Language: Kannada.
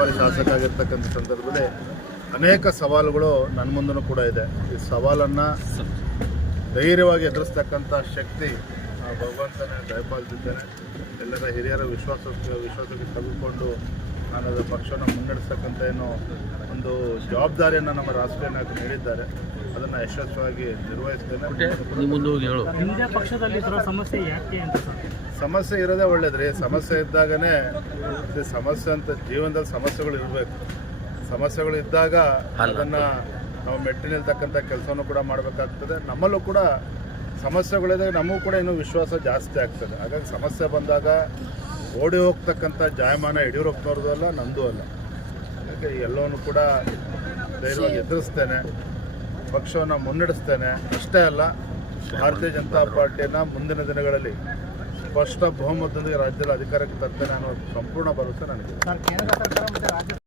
ಬಾರಿ ಶಾಸಕ ಆಗಿರ್ತಕ್ಕಂಥ ಸಂದರ್ಭದಲ್ಲಿ ಅನೇಕ ಸವಾಲುಗಳು ನನ್ನ ಮುಂದೂ ಕೂಡ ಇದೆ. ಈ ಸವಾಲನ್ನು ಧೈರ್ಯವಾಗಿ ಎದುರಿಸ್ತಕ್ಕಂಥ ಶಕ್ತಿ ಭಗವಂತನೇ ದಯಪಾಲಿಸಿದ್ದೇನೆ ಎಲ್ಲರ ಹಿರಿಯರ ವಿಶ್ವಾಸ, ವಿಶ್ವಾಸಕ್ಕೆ ತೆಗೆದುಕೊಂಡು ನಾನು ಪಕ್ಷವನ್ನು ಮುನ್ನಡೆಸ್ತಕ್ಕಂಥ ಏನು ಒಂದು ಜವಾಬ್ದಾರಿಯನ್ನು ನಮ್ಮ ರಾಷ್ಟ್ರೀಯ ನಾಯಕರು ನೀಡಿದ್ದಾರೆ. ಅದನ್ನು ಯಶಸ್ವಿಯಾಗಿ ನಿರ್ವಹಿಸ್ತೇನೆ. ನಿಮ್ಮದೇ ಪಕ್ಷದಲ್ಲಿ ಇರೋ ಸಮಸ್ಯೆ ಯಾಕೆ ಅಂತ ಸರ್? ಸಮಸ್ಯೆ ಇರೋದೇ ಒಳ್ಳೇದ್ರಿ. ಸಮಸ್ಯೆ ಇದ್ದಾಗನೇ ಇದು ಸಮಸ್ಯೆ ಅಂತ ಜೀವನದಲ್ಲಿ ಸಮಸ್ಯೆಗಳು ಇರಬೇಕು. ಸಮಸ್ಯೆಗಳು ಇದ್ದಾಗ ಅದನ್ನು ನಾವು ಮೆಟ್ಟಿ ನಿಲ್ತಕ್ಕಂಥ ಕೆಲಸವನ್ನು ಕೂಡ ಮಾಡಬೇಕಾಗ್ತದೆ. ನಮ್ಮಲ್ಲೂ ಕೂಡ ಸಮಸ್ಯೆಗಳಿದಾಗ ನಮಗೂ ಕೂಡ ಇನ್ನೂ ವಿಶ್ವಾಸ ಜಾಸ್ತಿ ಆಗ್ತದೆ. ಹಾಗಾಗಿ ಸಮಸ್ಯೆ ಬಂದಾಗ ಓಡಿ ಹೋಗ್ತಕ್ಕಂಥ ಜಾಯಮಾನ ಯಡಿಯೂರಪ್ಪನವ್ರದ್ದು ಅಲ್ಲ ನಂದು ಅಲ್ಲ. ಯಾಕೆ ಎಲ್ಲವನ್ನು ಕೂಡ ಧೈರ್ಯವಾಗಿ ಎದುರಿಸ್ತೇನೆ ಪಕ್ಷವನ್ನು ಮುನ್ನಡೆಸ್ತೇನೆ ಅಷ್ಟೇ ಅಲ್ಲ ಭಾರತೀಯ ಜನತಾ ಪಾರ್ಟಿಯನ್ನ ಮುಂದಿನ ದಿನಗಳಲ್ಲಿ ಸ್ಪಷ್ಟ ಬಹುಮತದೊಂದಿಗೆ ರಾಜ್ಯದಲ್ಲಿ ಅಧಿಕಾರಕ್ಕೆ ತರ್ತೇನೆ ಅನ್ನೋ ಸಂಪೂರ್ಣ ಭರವಸೆ ನನಗಿದೆ.